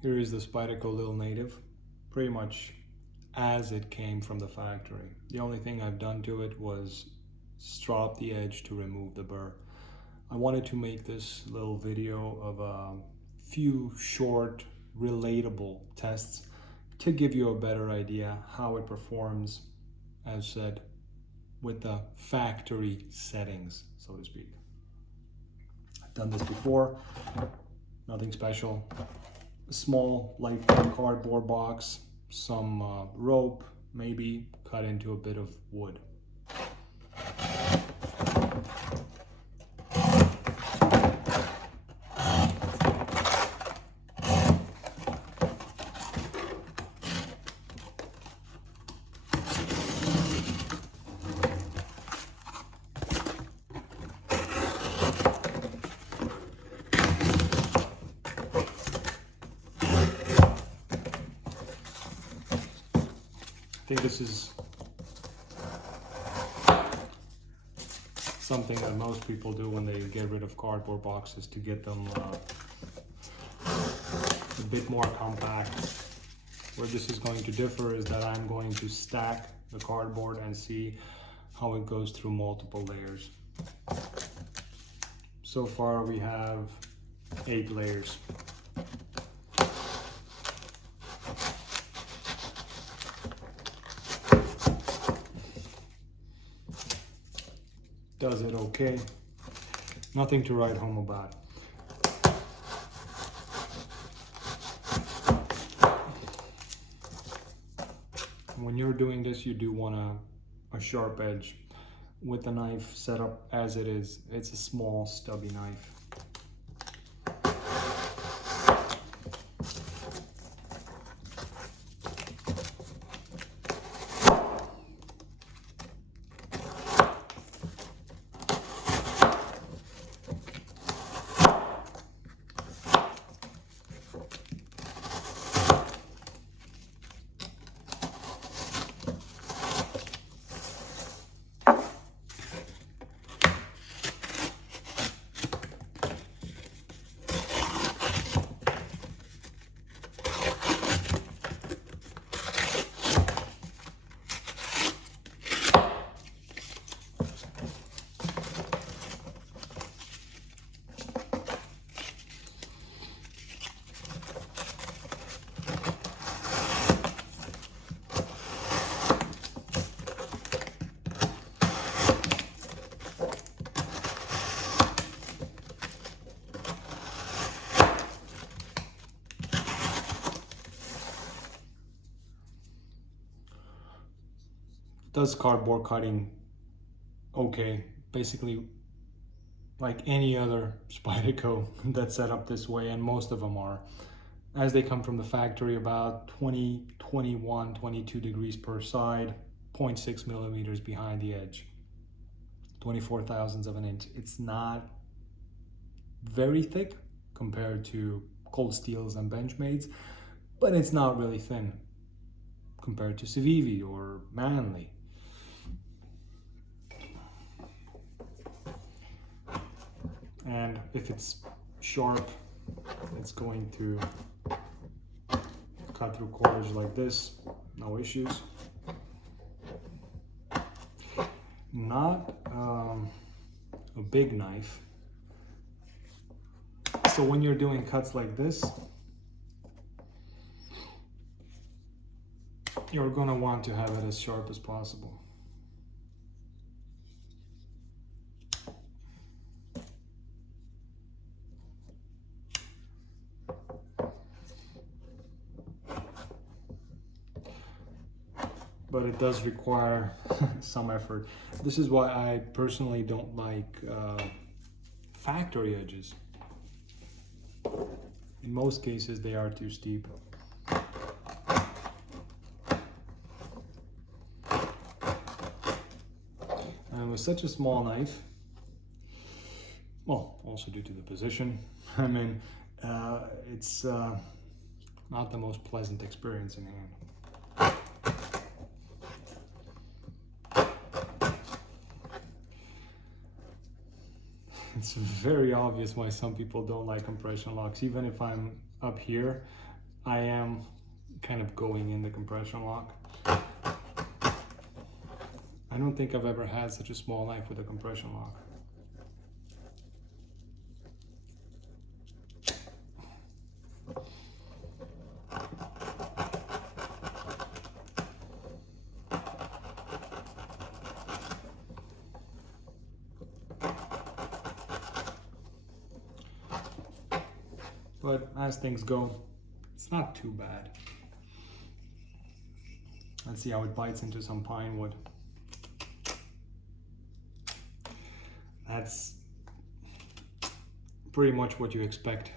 Here is the Spyderco Lil Native, pretty much as it came from the factory. The only thing I've done to it was strop the edge to remove the burr. I wanted to make this little video of a few short, relatable tests to give you a better idea how it performs, as said, with the factory settings, so to speak. I've done this before, nothing special. A small light cardboard box, some rope, maybe cut into a bit of wood. I think this is something that most people do when they get rid of cardboard boxes to get them a bit more compact. Where this is going to differ is that I'm going to stack the cardboard and see how it goes through multiple layers. So far we have 8 layers. Does it okay? Nothing to write home about. When you're doing this, you do want a sharp edge. With the knife set up as it is, it's a small stubby knife. Does cardboard cutting okay, basically like any other Spyderco that's set up this way, and most of them are, as they come from the factory, about 20, 21, 22 degrees per side, 0.6 millimeters behind the edge, 24 thousandths of an inch. It's not very thick compared to cold steels and Benchmades, but it's not really thin compared to Civivi or Manley. And if it's sharp, it's going to cut through cordage like this, no issues. Not a big knife. So when you're doing cuts like this, you're gonna want to have it as sharp as possible. But it does require some effort. This is why I personally don't like factory edges. In most cases, they are too steep. And with such a small knife, well, also due to the position, I mean, it's not the most pleasant experience in hand. It's very obvious why some people don't like compression locks. Even if I'm up here, I am kind of going in the compression lock. I don't think I've ever had such a small knife with a compression lock. But as things go, it's not too bad. Let's see how it bites into some pine wood. That's pretty much what you expect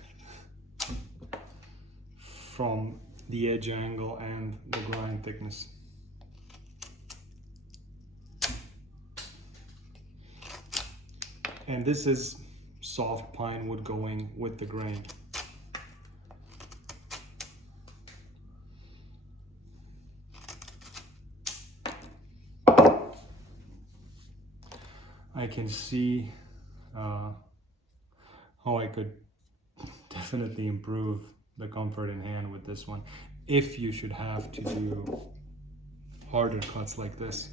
from the edge angle and the grind thickness. And this is soft pine wood going with the grain. I can see how I could definitely improve the comfort in hand with this one, if you should have to do harder cuts like this.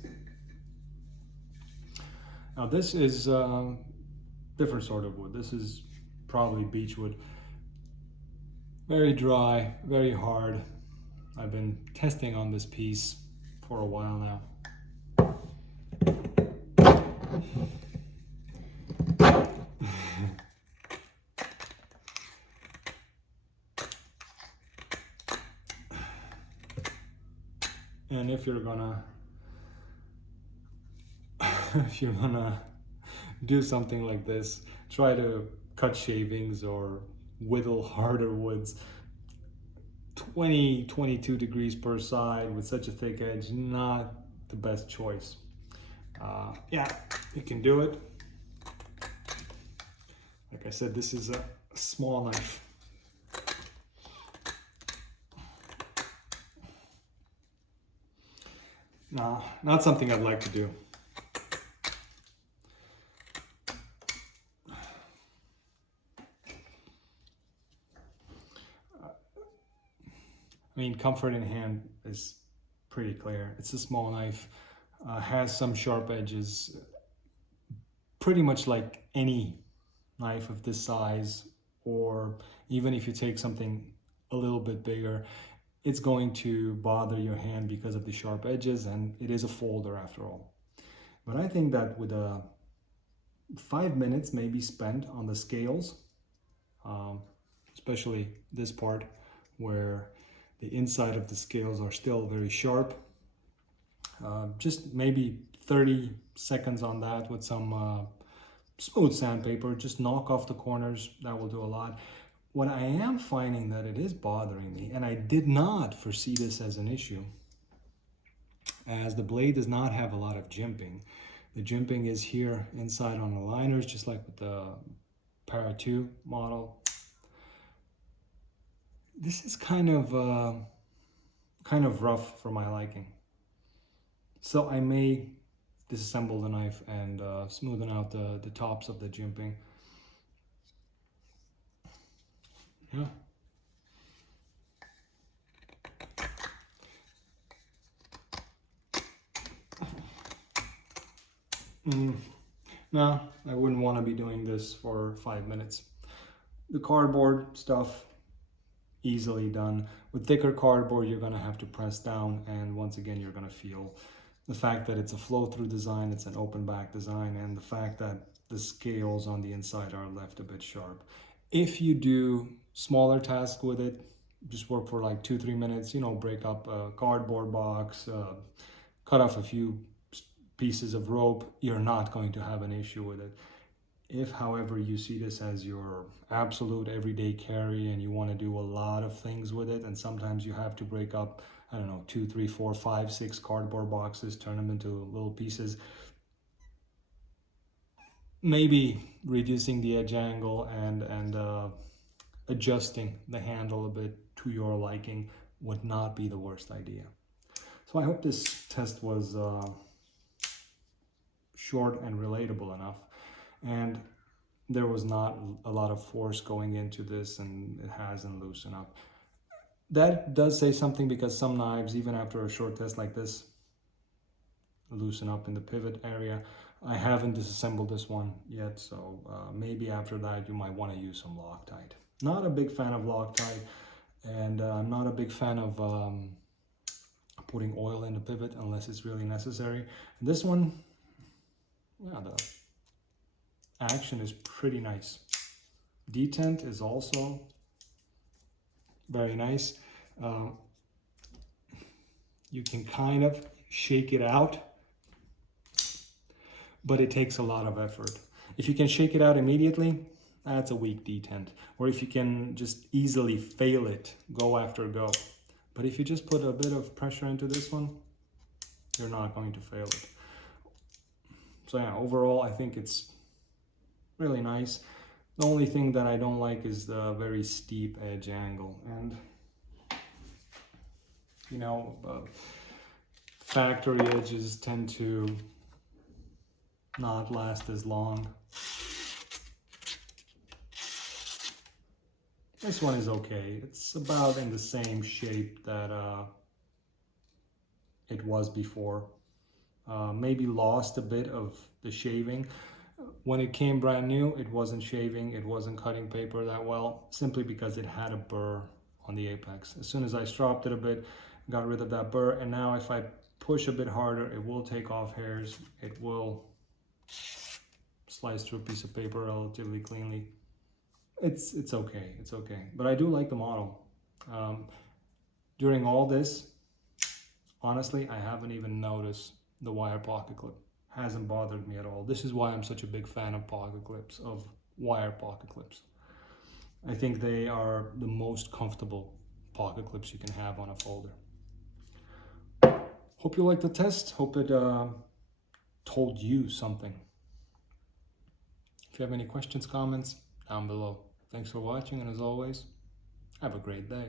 Now this is different sort of wood. This is probably beechwood. Very dry, very hard. I've been testing on this piece for a while now. And if you're gonna do something like this, try to cut shavings or whittle harder woods. 22 degrees per side with such a thick edge, not the best choice. Yeah, you can do it. Like I said, this is a small knife. No, not something I'd like to do. I mean, comfort in hand is pretty clear. It's a small knife, has some sharp edges, pretty much like any knife of this size, or even if you take something a little bit bigger, it's going to bother your hand because of the sharp edges, and it is a folder after all. But I think that with 5 minutes maybe spent on the scales, especially this part where the inside of the scales are still very sharp, just maybe 30 seconds on that with some smooth sandpaper, just knock off the corners. That will do a lot. What I am finding that it is bothering me, and I did not foresee this as an issue, as the blade does not have a lot of jimping. The jimping is here inside on the liners, just like with the Para 2 model. This is kind of rough for my liking. So I may disassemble the knife and smoothen out the tops of the jimping. Yeah. No, I wouldn't want to be doing this for 5 minutes. The cardboard stuff, easily done. With thicker cardboard, you're going to have to press down, and once again, you're going to feel the fact that it's a flow-through design, it's an open back design, and the fact that the scales on the inside are left a bit sharp. If you do smaller tasks with it, just work for like 2-3 minutes, you know, break up a cardboard box, cut off a few pieces of rope, you're not going to have an issue with it. If, however, you see this as your absolute everyday carry and you want to do a lot of things with it, and sometimes you have to break up, I don't know, 2, 3, 4, 5, 6 cardboard boxes, turn them into little pieces, maybe reducing the edge angle and adjusting the handle a bit to your liking would not be the worst idea. So I hope this test was short and relatable enough, and there was not a lot of force going into this, and it hasn't loosened up. That does say something, because some knives, even after a short test like this, loosen up in the pivot area. I haven't disassembled this one yet, so maybe after that you might want to use some Loctite. Not a big fan of Loctite, and I'm not a big fan of putting oil in the pivot unless it's really necessary. This one, yeah, the action is pretty nice. Detent is also very nice. You can kind of shake it out, but it takes a lot of effort. If you can shake it out immediately, that's a weak detent. Or if you can just easily fail it, go after go. But if you just put a bit of pressure into this one, you're not going to fail it. So yeah, overall, I think it's really nice. The only thing that I don't like is the very steep edge angle. And, you know, factory edges tend to not last as long. This one is okay. It's about in the same shape that it was before. Maybe lost a bit of the shaving. When it came brand new, it wasn't shaving, it wasn't cutting paper that well, simply because it had a burr on the apex. As soon as I stropped it a bit, got rid of that burr, and now if I push a bit harder, it will take off hairs. It will slice through a piece of paper relatively cleanly. It's okay, it's okay. But I do like the model. During all this, honestly, I haven't even noticed the wire pocket clip. Hasn't bothered me at all. This is why I'm such a big fan of pocket clips, of wire pocket clips. I think they are the most comfortable pocket clips you can have on a folder. Hope you liked the test. Hope it told you something. If you have any questions, comments, down below. Thanks for watching, and as always, have a great day.